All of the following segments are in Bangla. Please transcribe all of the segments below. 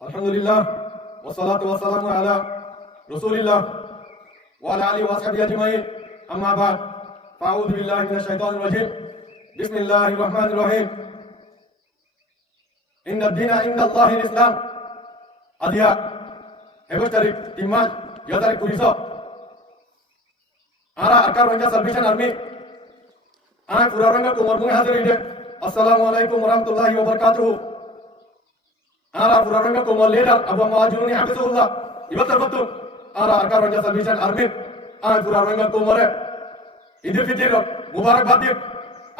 আলহামদুলিল্লাহ ওয়াসসালাতু ওয়াসসালামু আলা রাসূলিল্লাহ ওয়া আলা আলিহি ওয়া সাহবিহি আজমাইন আম্মা বাদ ফাউযু বিল্লাহি মিনাশ শাইতানির রাজীম বিসমিল্লাহির রহমানির রহিম ইন্নাদ দীনা ইনদাল্লাহিল ইসলাম আদিয়া হেবস্টারি তিমাল ইয়াদারি কুরিসা ara akar ranga salvation army ana pura ranga kumar bunga hadir ide assalamu alaikum warahmatullahi wabarakatuh ara pura ranga kumar leader abu majuni hafizullah ibatar batu ara akar ranga salvation army ana pura ranga kumar idil fitr mubarak badir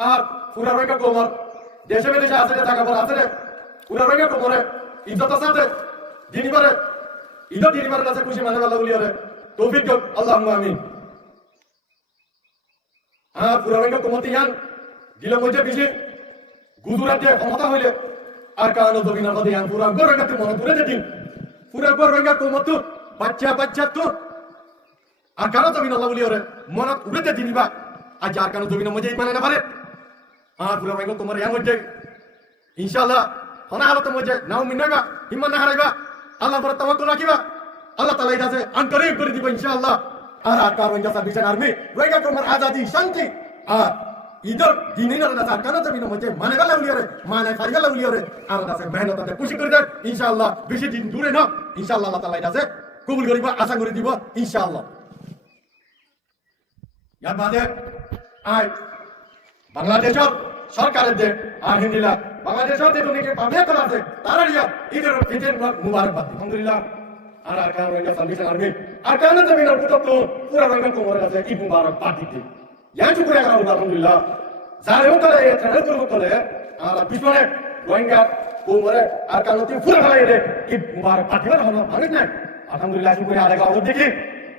ar pura ranga kumar deshe bedeshe asare thaka bol asare pura ranga kumar izzat asate dinibare ido dinibare kache খুশি মানে আল্লাহ বলিয়ারে তৌফিক দাও আল্লাহুম্মা আমিন পুরা রঙের কমতিয়ান দিলে মধ্যে বেশি গুজরাটে ক্ষমতা হইলে আর কারণ জমিনার মধ্যে পুরা গর রঙাতে মনে ধরে দিন পুরা গর রঙা কমত বাচ্চা বাচ্চা তো আর কারণ জমিন আল্লাহ বলি ওরে মনে উড়েতে দিনিবা আর যার কারণ জমিনের মধ্যে মানে না পারে পুরা রঙের তোমার ইয়ার মধ্যে ইনশাআল্লাহ হনা হালতের মধ্যে নাও মিনাবা হিম্মত না হারাইবা আল্লাহ পর তাওয়াক্কুল রাখিবা আল্লাহ তাআলা ইদাছে আনকরিব করে দিব ইনশাআল্লাহ আর আকার রঙা সার্ভিসের আর্মি রঙা তোমার আজাদি শান্তি আর ইদর দিনের রাজা কানা জমিন মধ্যে মানে গলা উলিয়ারে মানে ফারিগালা উলিয়ারে আর দাসে মেহনততে খুশি করে দেয় ইনশাআল্লাহ বেশি দিন দূরে না ইনশাআল্লাহ আল্লাহ তাআলা দাসে কবুল করিব আশা করে দিব ইনশাআল্লাহ ইয়ার বাদে আই বাংলাদেশের সরকারের যে আলহামদুলিল্লাহ বাংলাদেশের যে দুনিয়াকে পাবলিক আছে তারা ঈদের ফিতর মুবারকবাদ আলহামদুলিল্লাহ আর আকার রঙা সার্ভিসের আর্মি আর কানা জমিনের পুত্র পুরা রঙা কোমরের আছে ঈদ মুবারকবাদ দিতে yang cukup yang alhamdulillah zare utale ya tare tur utale ala bismane rohingya kumare ar kanoti pura kala ide id mubarak patiba hono bhanet na alhamdulillah shukriya ada gaur dekhi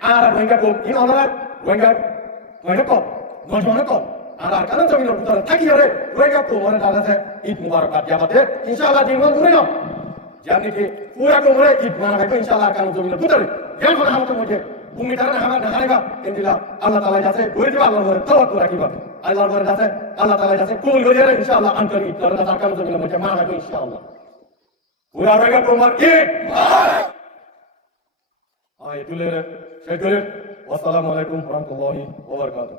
ar rohingya kum in onara rohingya ko gojone ko ar kana jamino utale thaki ore rohingya kumare dala se id mubarak patiya bate inshallah dingon dure no jamni ki pura kumare id mubarak inshallah kana jamino utale yang hono hamto mujhe bumi tarana hamar na harega indila Allah taala jaase doi diba Allah gore tawakkul rakiba Allah gore jaase Allah taala jaase kul gore inshallah ankari tarana sarkar jamina mujhe ma rakiba inshallah pura rega kumar ki ay dule wassalamu alaikum warahmatullahi wabarakatuh